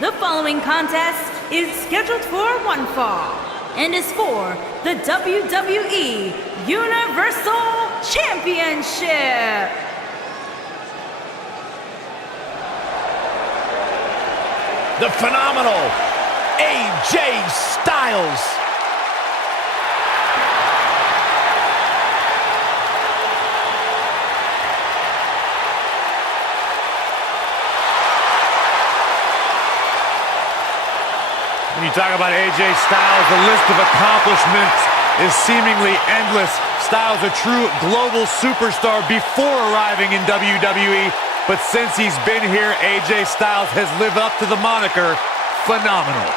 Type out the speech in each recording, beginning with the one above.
The following contest is scheduled for one fall and is for the WWE Universal Championship. The phenomenal AJ Styles. When you talk about AJ Styles, the list of accomplishments is seemingly endless. Styles, a true global superstar before arriving in WWE, but since he's been here, AJ Styles has lived up to the moniker, phenomenal.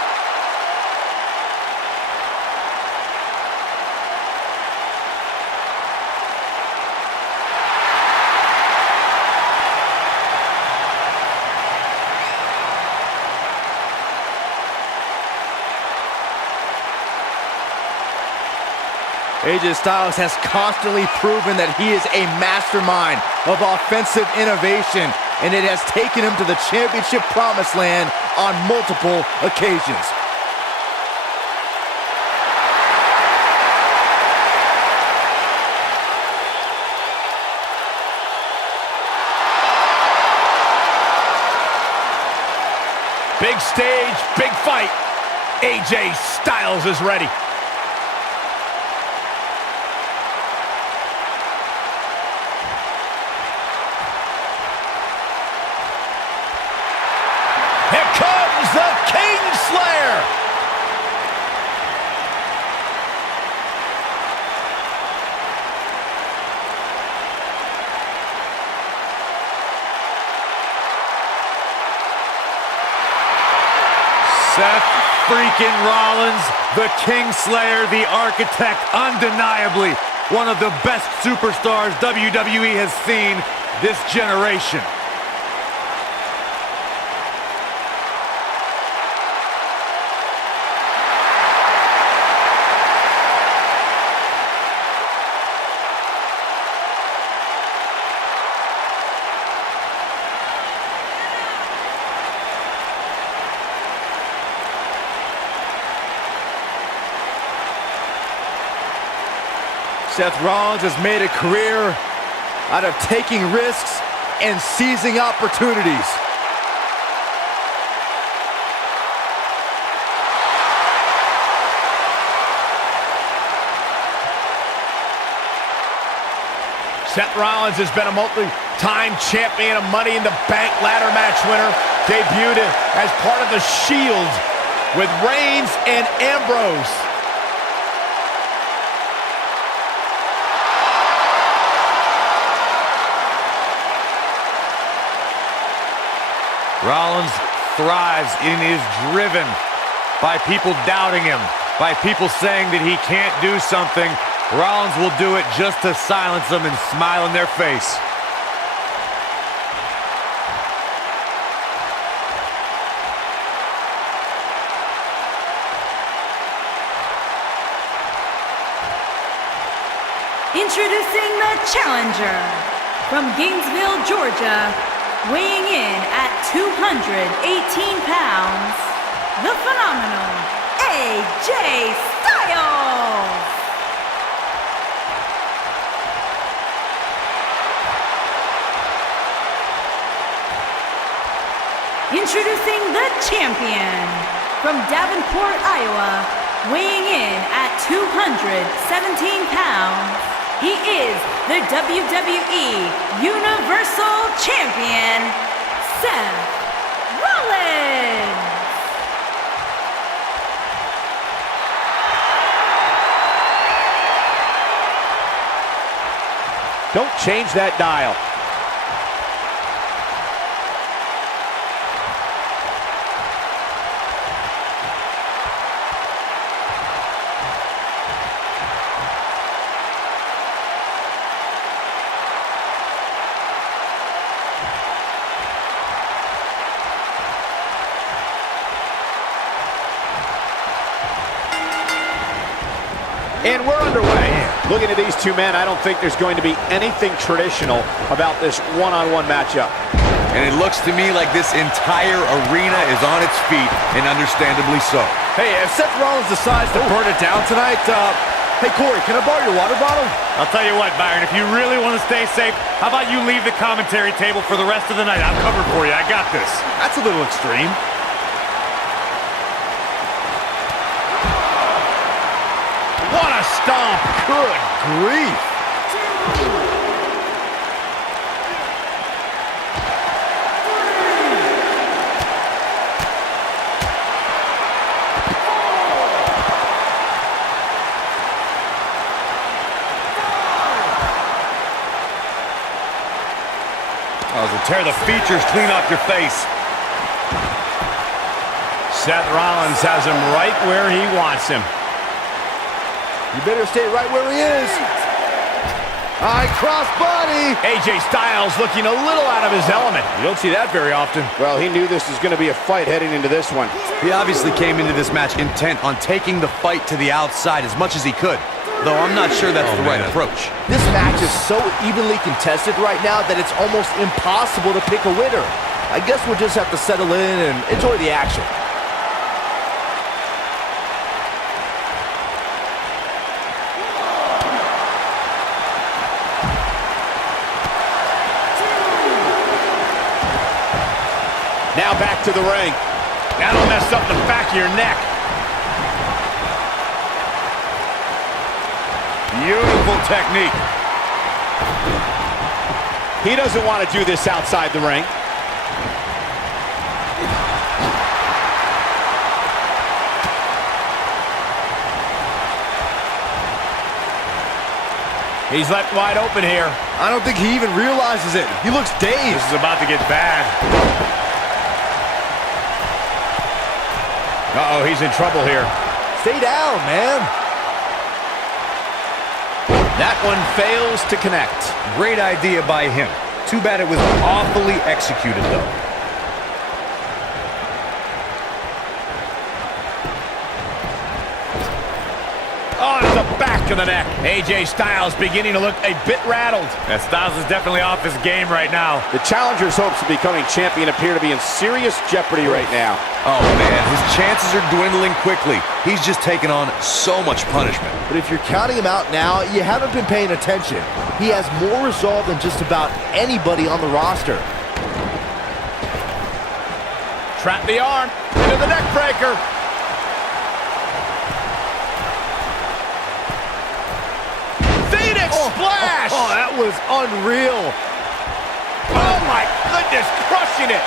AJ Styles has constantly proven that he is a mastermind of offensive innovation, and it has taken him to the championship promised land on multiple occasions. Big stage, big fight. AJ Styles is ready. Here comes the Kingslayer! Seth freaking Rollins, the Kingslayer, the architect, undeniably one of the best superstars WWE has seen this generation. Seth Rollins has made a career out of taking risks and seizing opportunities. Seth Rollins has been a multi-time champion, a Money in the Bank ladder match winner, debuted as part of the Shield with Reigns and Ambrose. Rollins thrives and is driven by people doubting him, by people saying that he can't do something. Rollins will do it just to silence them and smile in their face. Introducing the challenger from Gainesville, Georgia, weighing in at 218 pounds, the phenomenal AJ Styles! Introducing the champion from Davenport, Iowa, weighing in at 217 pounds, he is the WWE Universal Champion, Seth Rollins! Don't change that dial. And we're underway. Looking at these two men, I don't think there's going to be anything traditional about this one-on-one matchup. And it looks to me like this entire arena is on its feet, and understandably so. Hey, if Seth Rollins decides to burn it down tonight, hey, Corey, can I borrow your water bottle? I'll tell you what, Byron, if you really want to stay safe, how about you leave the commentary table for the rest of the night? I'm covered for you. I got this. That's a little extreme. What a stomp! Good grief. Tear the features clean off your face. Seth Rollins has him right where he wants him. You better stay right where he is. High cross body. AJ Styles looking a little out of his element. You don't see that very often. Well, he knew this was going to be a fight heading into this one. He obviously came into this match intent on taking the fight to the outside as much as he could, though I'm not sure that's the right approach. This match is so evenly contested right now that it's almost impossible to pick a winner. I guess we'll just have to settle in and enjoy the action. Now back to the ring. That'll mess up the back of your neck. Beautiful technique. He doesn't want to do this outside the ring. He's left wide open here. I don't think he even realizes it. He looks dazed. This is about to get bad. Uh-oh, he's in trouble here. Stay down, man. That one fails to connect. Great idea by him. Too bad it was awfully executed, though. Oh, to the back of the neck. AJ Styles beginning to look a bit rattled. That Styles is definitely off his game right now. The challenger's hopes of becoming champion appear to be in serious jeopardy right now. Oh, man, his chances are dwindling quickly. He's just taken on so much punishment. But if you're counting him out now, you haven't been paying attention. He has more resolve than just about anybody on the roster. Trap the arm into the neck breaker. Phoenix splash! Oh, that was unreal. Oh my goodness, crushing it.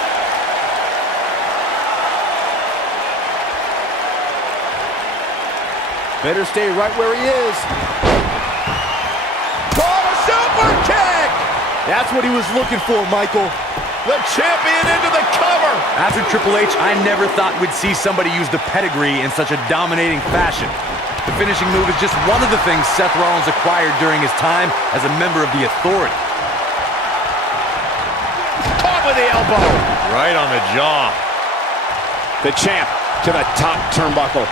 Better stay right where he is. Oh, a super kick! That's what he was looking for, Michael. The champion into the cover. After Triple H, I never thought we'd see somebody use the pedigree in such a dominating fashion. The finishing move is just one of the things Seth Rollins acquired during his time as a member of the Authority. Caught with the elbow. Right on the jaw. The champ to the top turnbuckle.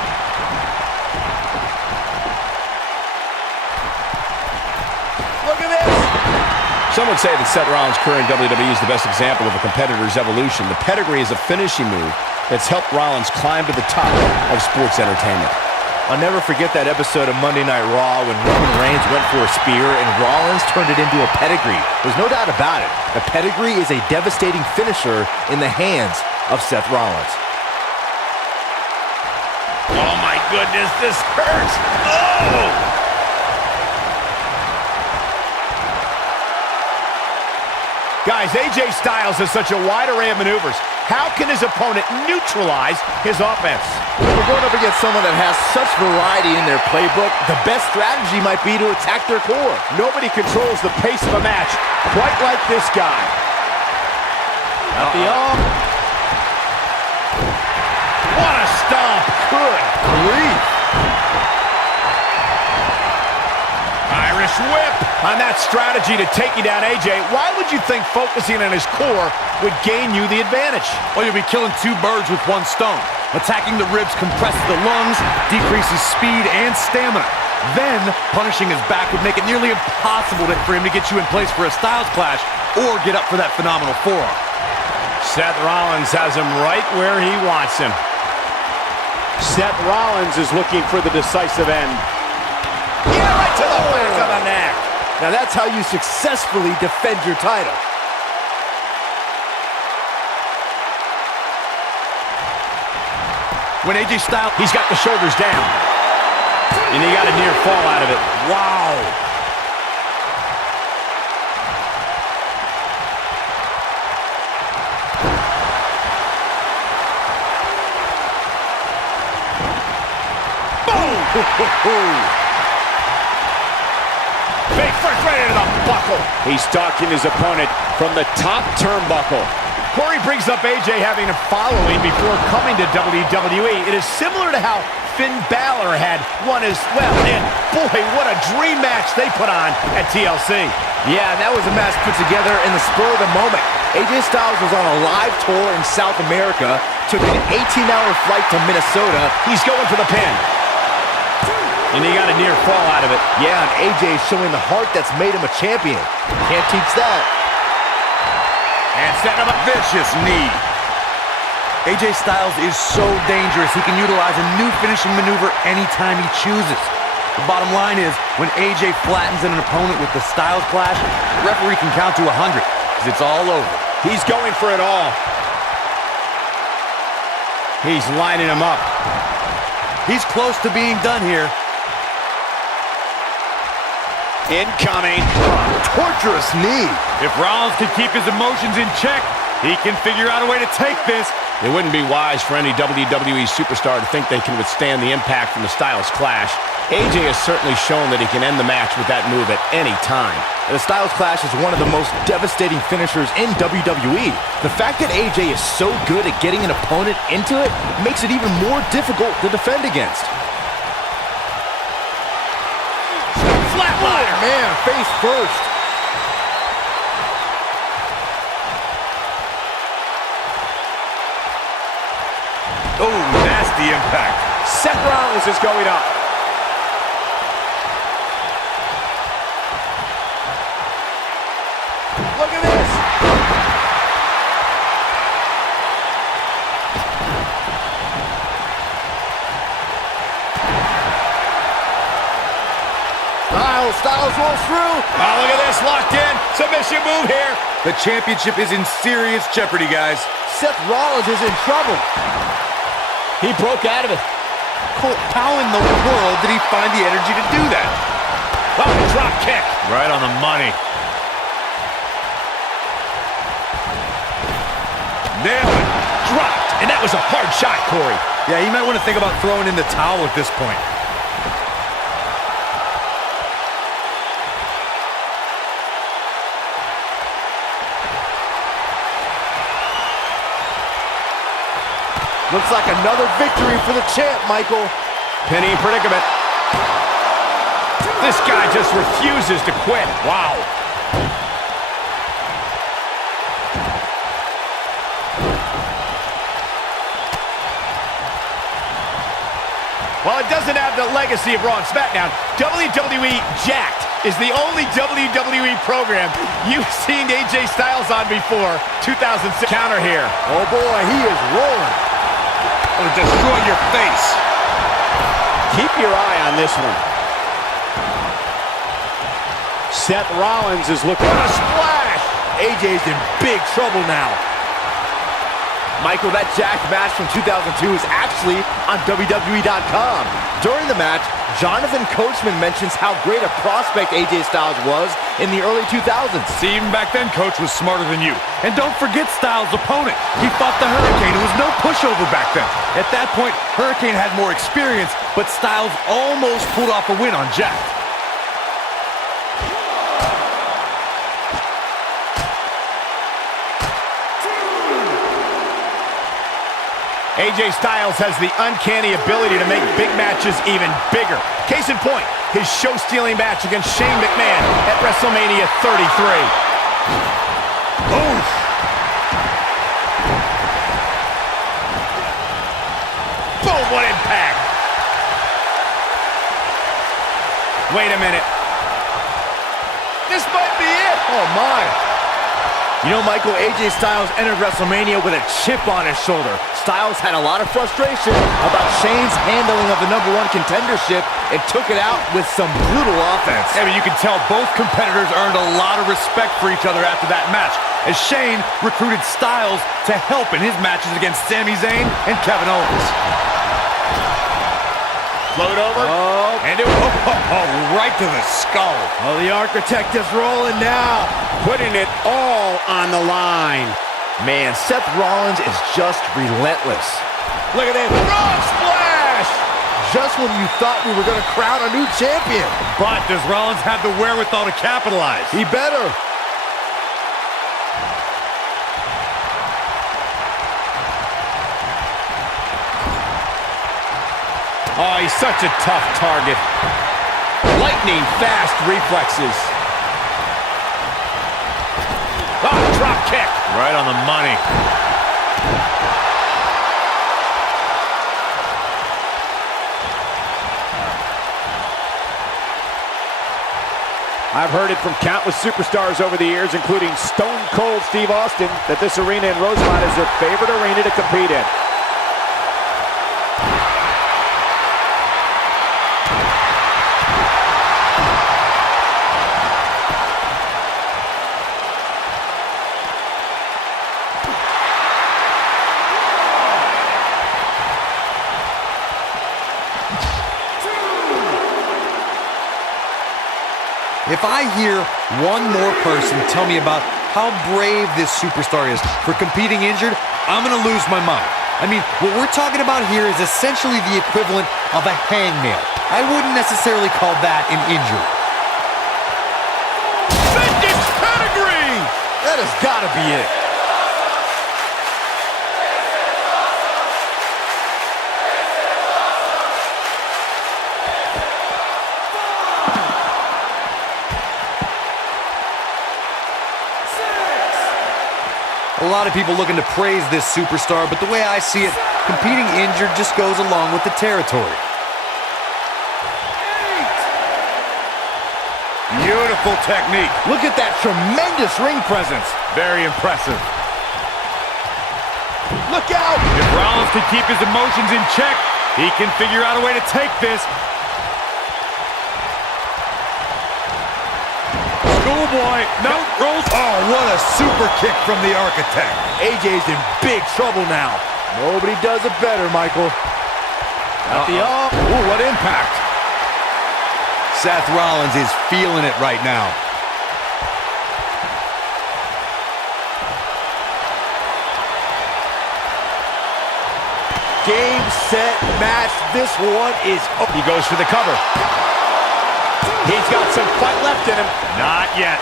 Look at this. Some would say that Seth Rollins' career in WWE is the best example of a competitor's evolution. The pedigree is a finishing move that's helped Rollins climb to the top of sports entertainment. I'll never forget that episode of Monday Night Raw when Roman Reigns went for a spear and Rollins turned it into a pedigree. There's no doubt about it. The pedigree is a devastating finisher in the hands of Seth Rollins. Oh my goodness, this hurts. Oh! Guys, AJ Styles has such a wide array of maneuvers. How can his opponent neutralize his offense? When we're going up against someone that has such variety in their playbook, the best strategy might be to attack their core. Nobody controls the pace of a match quite like this guy. At the arm. What a stomp. Good grief. Irish whip on that strategy to take you down, AJ. Why would you think focusing on his core would gain you the advantage? Well, you'll be killing two birds with one stone. Attacking the ribs compresses the lungs, decreases speed and stamina. Then, punishing his back would make it nearly impossible for him to get you in place for a Styles clash or get up for that phenomenal forearm. Seth Rollins has him right where he wants him. Seth Rollins is looking for the decisive end. Yeah, right to the back of the neck. Now that's how you successfully defend your title. When AJ Styles, he's got the shoulders down. And he got a near fall out of it. Wow. Big first right into the buckle. He's stalking his opponent from the top turnbuckle. Corey brings up AJ having a following before coming to WWE. It is similar to how Finn Balor had one as well. And boy, what a dream match they put on at TLC. Yeah, that was a match put together in the spur of the moment. AJ Styles was on a live tour in South America, took an 18-hour flight to Minnesota. He's going for the pin. And he got a near fall out of it. Yeah, and AJ showing the heart that's made him a champion. Can't teach that. And setting up a vicious knee. AJ Styles is so dangerous, he can utilize a new finishing maneuver anytime he chooses. The bottom line is, when AJ flattens an opponent with the Styles Clash, the referee can count to 100, because it's all over. He's going for it all. He's lining him up. He's close to being done here. Incoming. Torturous knee. If Rollins can keep his emotions in check, he can figure out a way to take this. It wouldn't be wise for any WWE superstar to think they can withstand the impact from the Styles Clash. AJ has certainly shown that he can end the match with that move at any time. The Styles Clash is one of the most devastating finishers in WWE. The fact that AJ is so good at getting an opponent into it makes it even more difficult to defend against. Flatliner. Oh, man, face first. Oh, nasty impact. Seth Rollins is going up. Look at this. Styles rolls through. Oh, look at this, locked in. Submission move here. The championship is in serious jeopardy, guys. Seth Rollins is in trouble. He broke out of it. How in the world did he find the energy to do that? Oh, drop kick. Right on the money. Nailed it. Dropped. And that was a hard shot, Corey. Yeah, you might want to think about throwing in the towel at this point. Looks like another victory for the champ, Michael. Penny predicament. This guy just refuses to quit. Wow. While it doesn't have the legacy of Raw and SmackDown, WWE Jacked is the only WWE program you've seen AJ Styles on before. 2006 counter here. Oh boy, he is rolling. It'll destroy your face. Keep your eye on this one. Seth Rollins is looking What a splash! AJ's in big trouble now. Michael, that Jacked match from 2002 is actually on WWE.com. During the match, Jonathan Coachman mentions how great a prospect AJ Styles was in the early 2000s. See, even back then, Coach was smarter than you. And don't forget Styles' opponent. He fought the Hurricane. It was no pushover back then. At that point, Hurricane had more experience, but Styles almost pulled off a win on Jacked. AJ Styles has the uncanny ability to make big matches even bigger. Case in point, his show-stealing match against Shane McMahon at WrestleMania 33. Oof. Boom, what impact. Wait a minute. This might be it. Oh my. You know, Michael, AJ Styles entered WrestleMania with a chip on his shoulder. Styles had a lot of frustration about Shane's handling of the #1 contendership and took it out with some brutal offense. Yeah, but you can tell both competitors earned a lot of respect for each other after that match, as Shane recruited Styles to help in his matches against Sami Zayn and Kevin Owens. Float over. And it right to the skull. Oh, the architect is rolling now. Putting it all on the line. Man, Seth Rollins is just relentless. Look at this. Frog splash! Just when you thought we were going to crown a new champion. But does Rollins have the wherewithal to capitalize? He better. Oh, he's such a tough target. Lightning fast reflexes. Oh, drop kick. Right on the money. I've heard it from countless superstars over the years, including Stone Cold Steve Austin, that this arena in Rosemont is their favorite arena to compete in. If I hear one more person tell me about how brave this superstar is for competing injured, I'm going to lose my mind. I mean, what we're talking about here is essentially the equivalent of a hangnail. I wouldn't necessarily call that an injury. Vintage pedigree! That has got to be it. A lot of people looking to praise this superstar, but the way I see it, competing injured just goes along with the territory. Beautiful technique. Look at that tremendous ring presence. Very impressive. Look out! If Rollins can keep his emotions in check, he can figure out a way to take this. Schoolboy, no, rolls. Oh, what a super kick from the architect. AJ's in big trouble now. Nobody does it better, Michael. Got the up. Ooh, what impact. Seth Rollins is feeling it right now. Game, set, match. This one is... Oh, he goes for the cover. He's got some fight left in him. Not yet.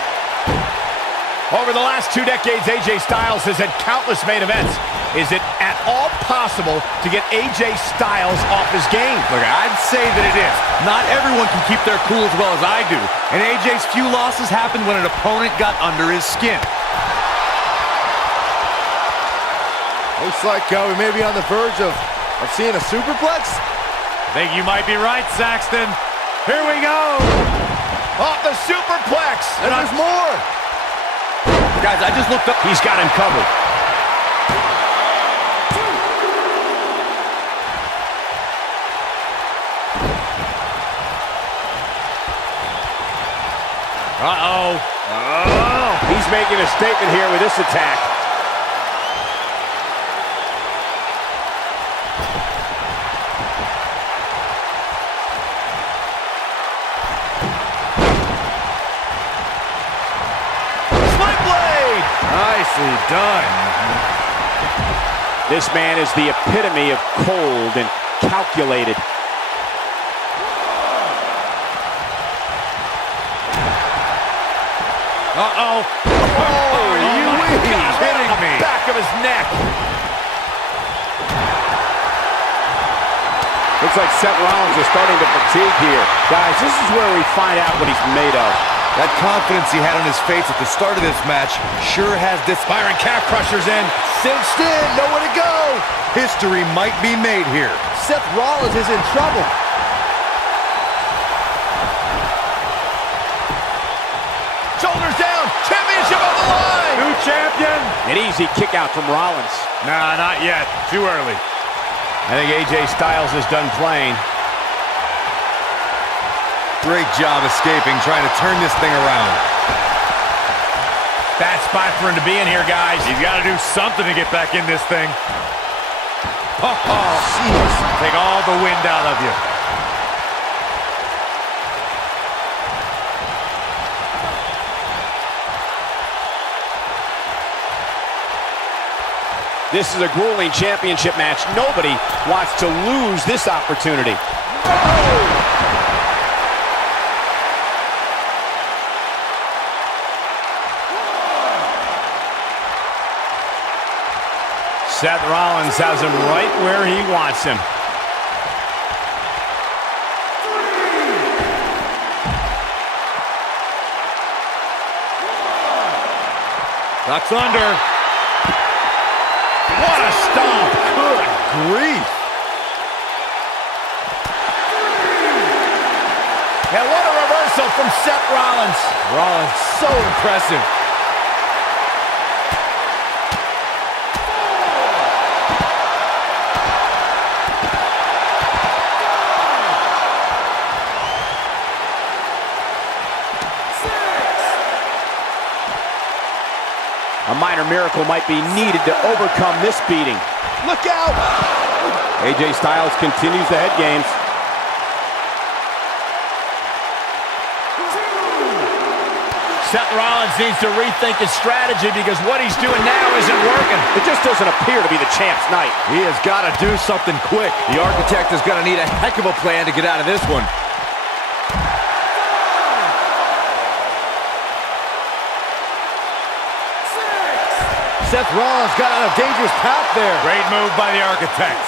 Over the last 2 decades, AJ Styles has had countless main events. Is it at all possible to get AJ Styles off his game? Look, I'd say that it is. Not everyone can keep their cool as well as I do. And AJ's few losses happened when an opponent got under his skin. Looks like we may be on the verge of seeing a superplex. I think you might be right, Saxton. Here we go. Off the superplex. And there's more. Guys, I just looked up. He's got him covered. Uh-oh. Oh, he's making a statement here with this attack. Nicely done. This man is the epitome of cold and calculated. Uh-oh. Oh, you kidding me? Back of his neck. Looks like Seth Rollins is starting to fatigue here. Guys, this is where we find out what he's made of. That confidence he had on his face at the start of this match sure has this. Byron calf crushers in. Cinched in, nowhere to go. History might be made here. Seth Rollins is in trouble. Shoulders down. Championship on the line. New champion. An easy kick out from Rollins. Nah, not yet. Too early. I think AJ Styles is done playing. Great job escaping, trying to turn this thing around. Bad spot for him to be in here, guys. He's got to do something to get back in this thing. Oh, jeez. Take all the wind out of you. This is a grueling championship match. Nobody wants to lose this opportunity. Seth Rollins has him right where he wants him. Ducks under. What a stomp! Good grief! And what a reversal from Seth Rollins. Rollins, so impressive. A minor miracle might be needed to overcome this beating. Look out! AJ Styles continues the head games. Seth Rollins needs to rethink his strategy because what he's doing now isn't working. It just doesn't appear to be the champ's night. He has got to do something quick. The Architect is going to need a heck of a plan to get out of this one. Seth Rollins got on a dangerous path there. Great move by the Architect.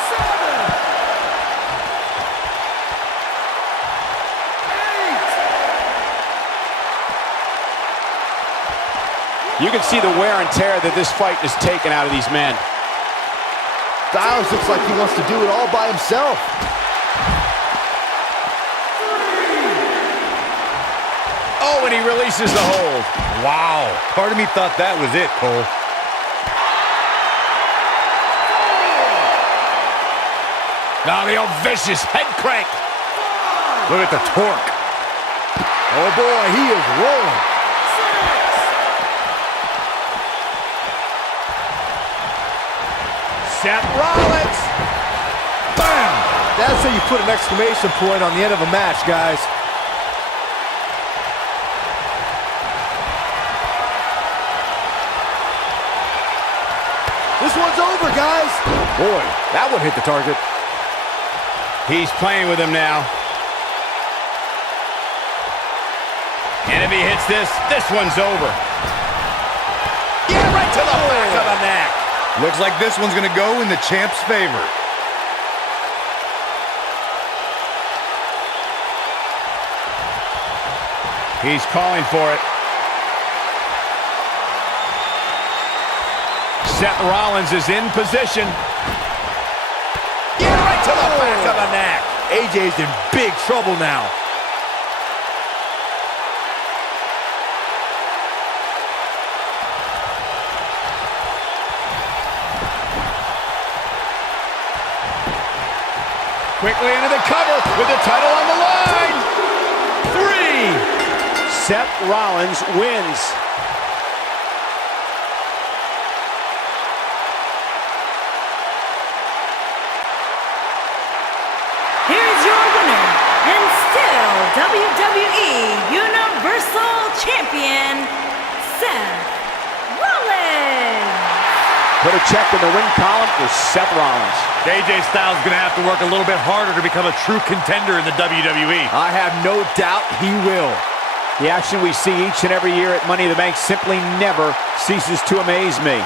You can see the wear and tear that this fight has taken out of these men. Styles looks like he wants to do it all by himself. Oh, and he releases the hold. Wow. Part of me thought that was it, Cole. Now the old vicious head crank. Look at the torque. Oh boy, he is rolling. Seth Rollins. Bam! That's how you put an exclamation point on the end of a match, guys. This one's over, guys. Boy, that one hit the target. He's playing with him now. And if he hits this, this one's over. Yeah, right to the back of the neck. Looks like this one's gonna go in the champ's favor. He's calling for it. Seth Rollins is in position. Yeah, right to the back of the neck. AJ's in big trouble now. Quickly into the cover with the title on the line. 3. Seth Rollins wins. Here's your winner, and still WWE Universal Champion, Seth Rollins. Put a check in the win column for Seth Rollins. AJ Styles is going to have to work a little bit harder to become a true contender in the WWE. I have no doubt he will. The action we see each and every year at Money in the Bank simply never ceases to amaze me.